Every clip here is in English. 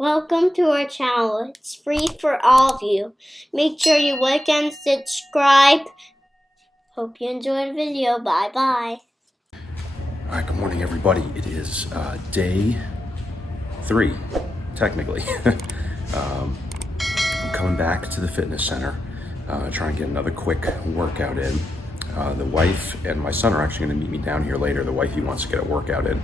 Welcome to our channel. It's free for all of you. Make sure you like and subscribe. Hope you enjoy the video. Bye-bye. All right, good morning, everybody. It is day 3, technically. I'm coming back to the fitness center, trying to get another quick workout in. The wife and my son are actually going to meet me down here later. The wifey wants to get a workout in.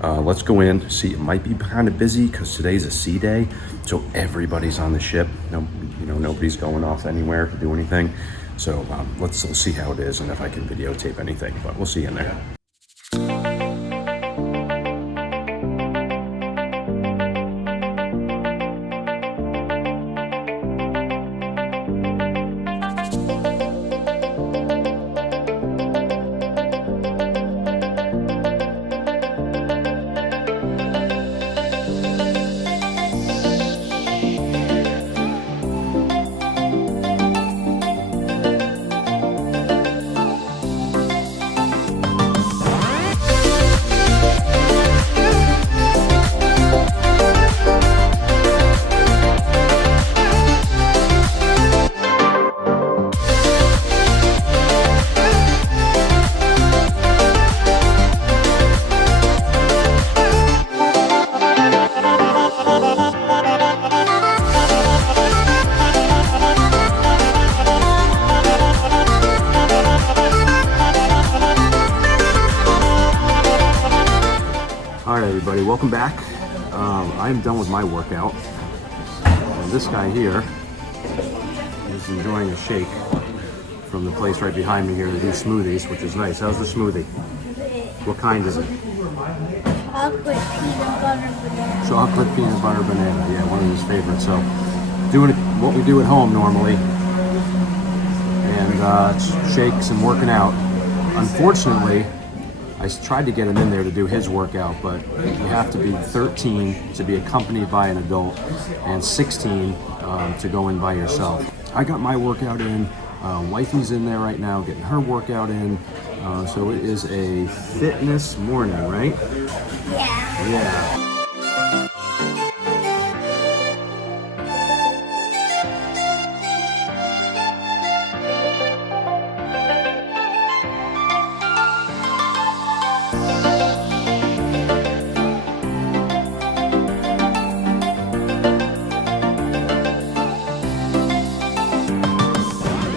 Let's go in, see. It might be kind of busy because today's a sea day, so everybody's on the ship. Nobody's going off anywhere to do anything. So let's see how it is and if I can videotape anything, but we'll see you in there. Everybody, welcome back. I am done with my workout. And this guy here is enjoying a shake from the place right behind me here to do smoothies, which is nice. How's the smoothie? What kind is it? Chocolate peanut butter banana. Chocolate peanut butter banana. Yeah, one of his favorites. So, doing what we do at home normally, and shakes and working out. Unfortunately, I tried to get him in there to do his workout, but you have to be 13 to be accompanied by an adult and 16 to go in by yourself. I got my workout in. Wifey's in there right now getting her workout in. So it is a fitness morning, right? Yeah. Yeah.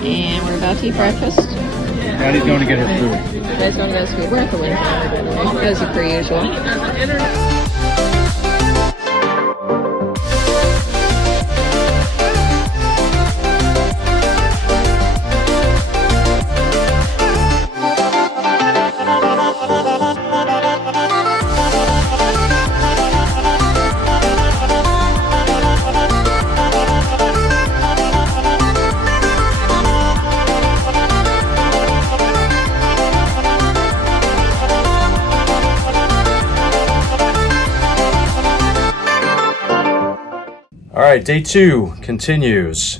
And we're about to eat breakfast. Daddy's going to get her food. You guys don't get us food. We're at the Windjammer, by the way, as per usual. All right, day 2 continues.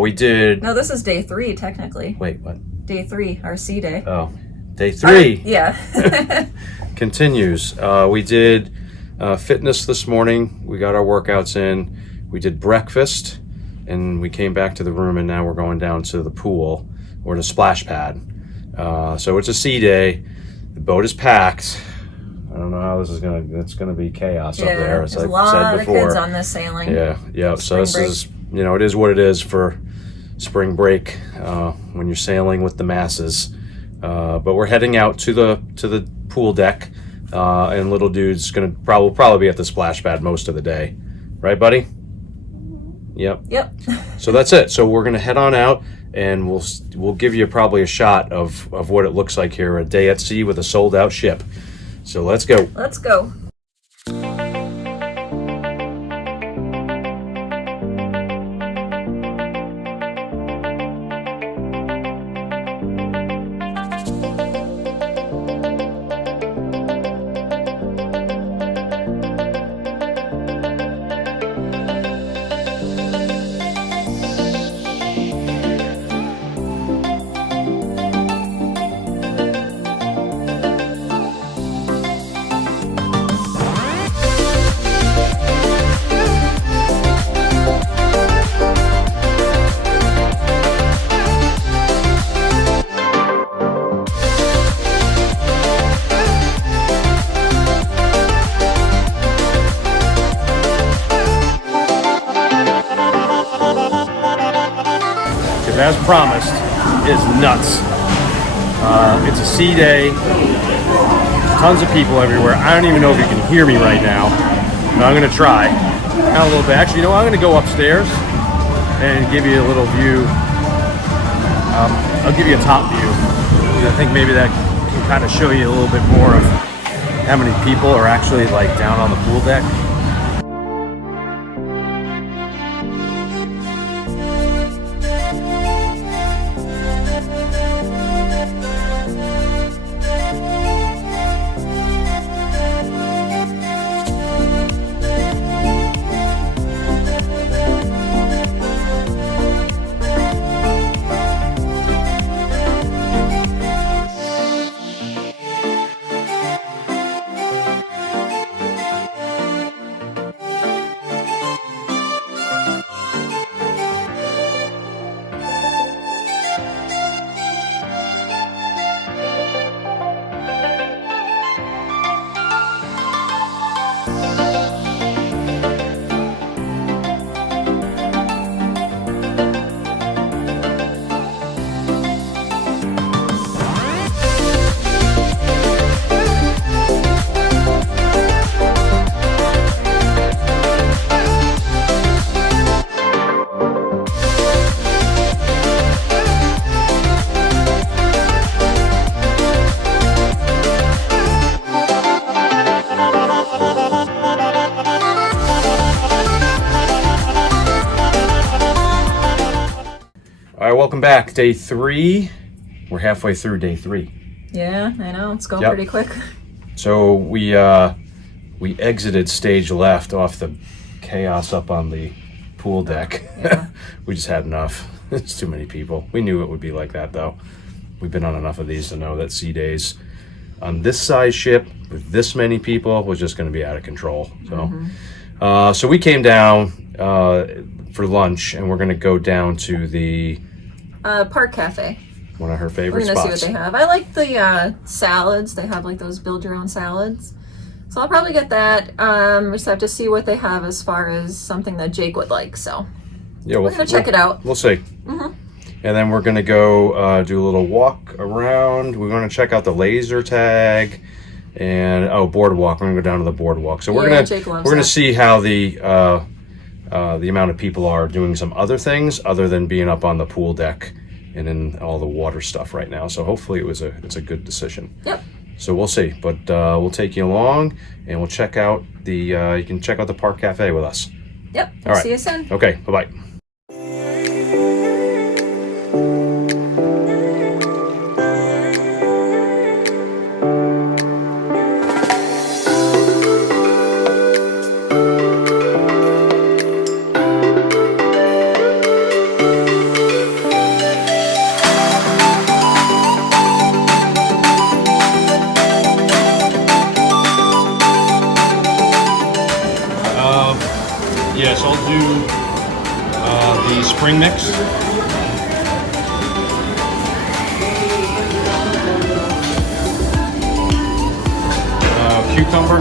We did. No, this is day 3, technically. Wait, what? Day 3, our sea day. Oh, day 3. Yeah. Continues. We did fitness this morning. We got our workouts in. We did breakfast, and we came back to the room, and now we're going down to the pool or the splash pad. So it's a sea day. The boat is packed. I don't know how this is it's gonna be chaos up there, as I've said before. There's a lot of kids on this sailing. Yeah. So this is, it is what it is for spring break when you're sailing with the masses. But we're heading out to the pool deck, and little dude's gonna probably be at the splash pad most of the day, right, buddy? Yep. So that's it. So we're gonna head on out, and we'll give you probably a shot of what it looks like here, a day at sea with a sold out ship. So let's go. Let's go. as promised, is nuts. It's a sea day. Tons of people everywhere. I don't even know if you can hear me right now, but I'm gonna try. Kind of a little bit. Actually, you know what? I'm gonna go upstairs and give you a little view. I'll give you a top view. I think maybe that can kind of show you a little bit more of how many people are actually like down on the pool deck. All right, welcome back. Day 3. We're halfway through day 3. Yeah, I know. It's going Yep. pretty quick. So we exited stage left off the chaos up on the pool deck. Yeah. We just had enough. It's too many people. We knew it would be like that though. We've been on enough of these to know that sea days on this size ship with this many people was just going to be out of control. So, so we came down for lunch, and we're going to go down to the Park Cafe. one of her We're favorite gonna spots. see what they have. I like the salads. They have like those build your own salads. So I'll probably get that. We just have to see what they have as far as something that Jake would like. So Yeah, we're gonna check it out. We'll see. And then we're gonna go do a little walk around. We're gonna check out the laser tag and boardwalk. We're gonna go down to the boardwalk. So we're Jake loves gonna that. see how the amount of people are doing some other things other than being up on the pool deck and in all the water stuff right now. So hopefully it's a good decision. Yep. So we'll see, but we'll take you along and we'll check out the. You can check out the Park Cafe with us. Yep. All right. See you soon. Okay. Bye bye. Yes, I'll do the spring mix. Cucumber.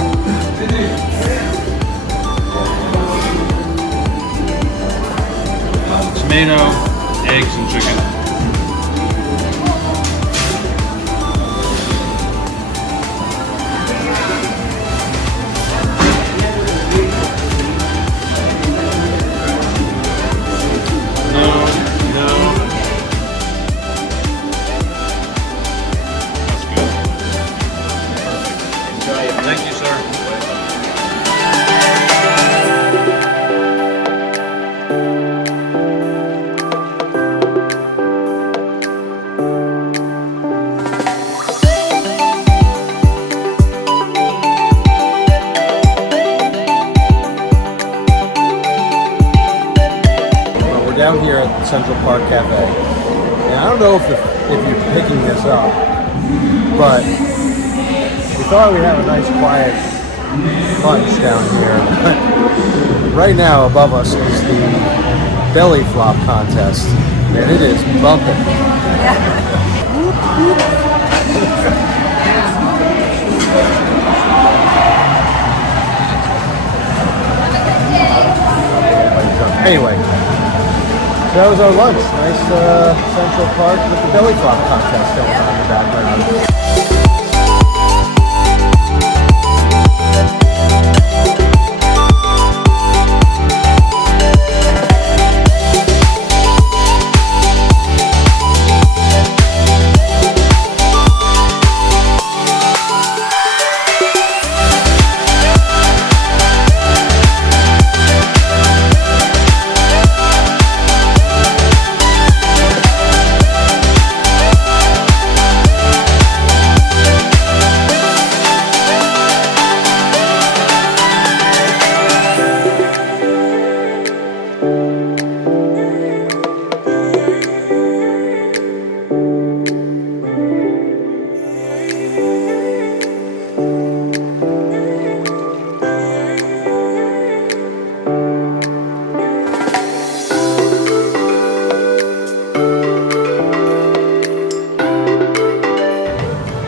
Tomato, eggs, and chicken. Thank you, sir. Well, we're down here at Central Park Cafe, and I don't know if you're picking this up, but we thought we'd have a nice quiet lunch down here. Right now above us is the belly flop contest, and it is bumping. Anyway, So that was our lunch. Nice Central Park with the belly flop contest going on in the background.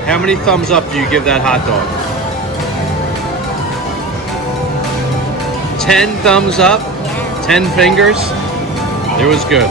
How many thumbs up do you give that hot dog? 10 thumbs up? 10 fingers? It was good.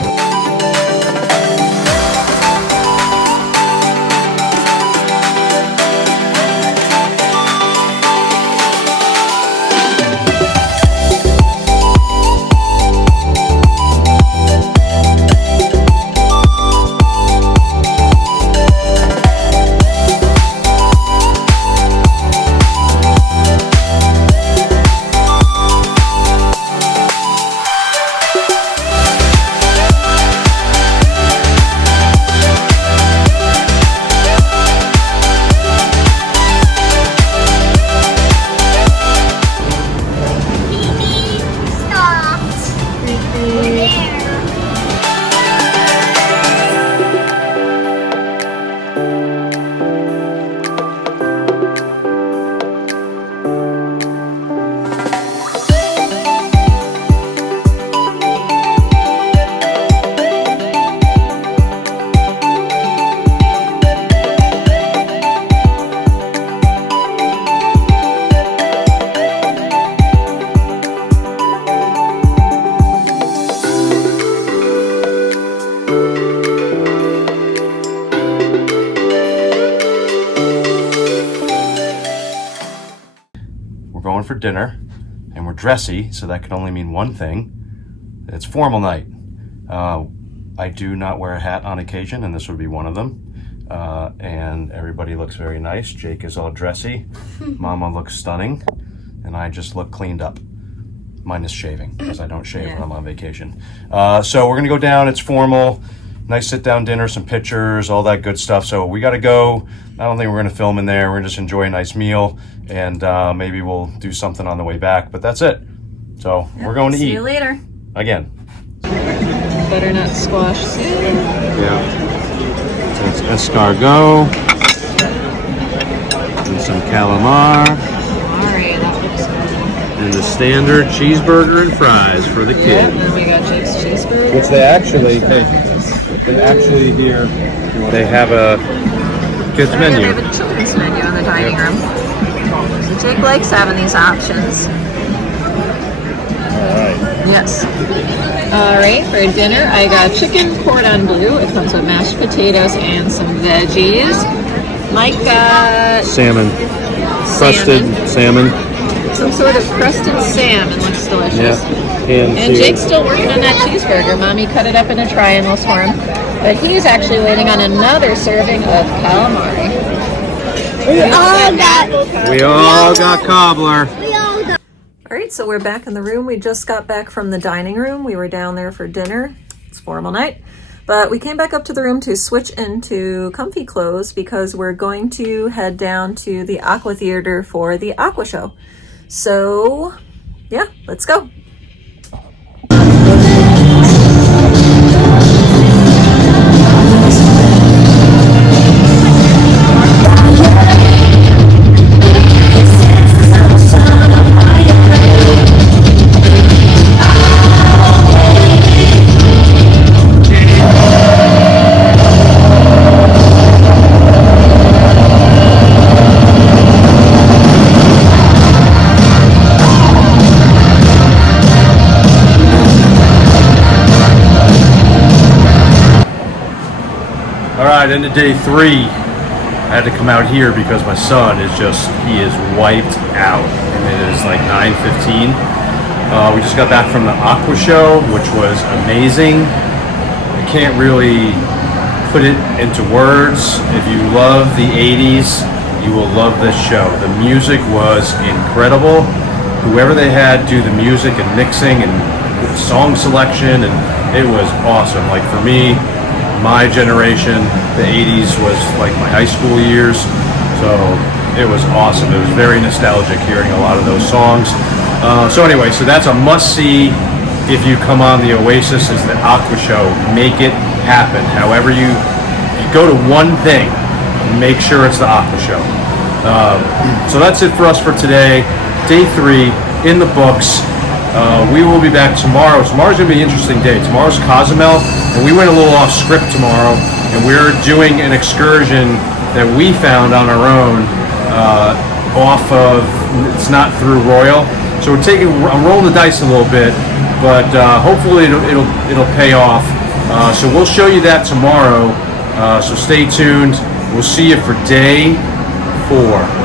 Going for dinner and we're dressy, so that can only mean one thing. It's formal night. I do not wear a hat on occasion, and this would be one of them. And everybody looks very nice. Jake is all dressy. Mama looks stunning. And I just look cleaned up. Minus shaving, because I don't shave when I'm on vacation. So we're gonna go down, it's formal. Nice sit down dinner, some pictures, all that good stuff. So we gotta go. I don't think we're gonna film in there. We're gonna just enjoy a nice meal, and maybe we'll do something on the way back, but that's it. So we're going to eat. See you later. Again. Butternut squash soup. Yeah. So it's escargot. And some calamar. Alright, that looks good. And the standard cheeseburger and fries for the Yeah, kids. and we got Jake's cheeseburger. Which they actually here. They have a kids They menu. have a children's menu in the dining room. So Jake likes having these options. Yes. Alright, for dinner I got chicken cordon bleu. It comes with mashed potatoes and some veggies. Mike got Salmon. Crusted salmon. some sort of crusted salmon. Looks delicious. And Jake's still working on that cheeseburger. Mommy cut it up into triangles for him. But he's actually waiting on another serving of calamari. We all got cobbler. All right, so we're back in the room. We just got back from the dining room. We were down there for dinner. It's formal night. But we came back up to the room to switch into comfy clothes because we're going to head down to the Aqua Theater for the Aqua Show. So, yeah, let's go. into day 3, I had to come out here because my son is he is wiped out, and it is like 9:15. We just got back from the Aqua show, which was amazing. I can't really put it into words. If you love the 80s, you will love this show. The music was incredible. Whoever they had do the music and mixing and song selection, and it was awesome. Like for me, my generation, the 80s was like my high school years, so it was awesome. It was very nostalgic hearing a lot of those songs. So anyway, so that's a must-see if you come on the Oasis, is the Aqua show. Make it happen. However you go to one thing, make sure it's the Aqua show. So that's it for us for today. Day 3 in the books. We will be back tomorrow. Tomorrow's going to be an interesting day. Tomorrow's Cozumel, and we went a little off script tomorrow, and we're doing an excursion that we found on our own off of, it's not through Royal. So I'm rolling the dice a little bit, but hopefully it'll pay off. So we'll show you that tomorrow. So stay tuned. We'll see you for day 4.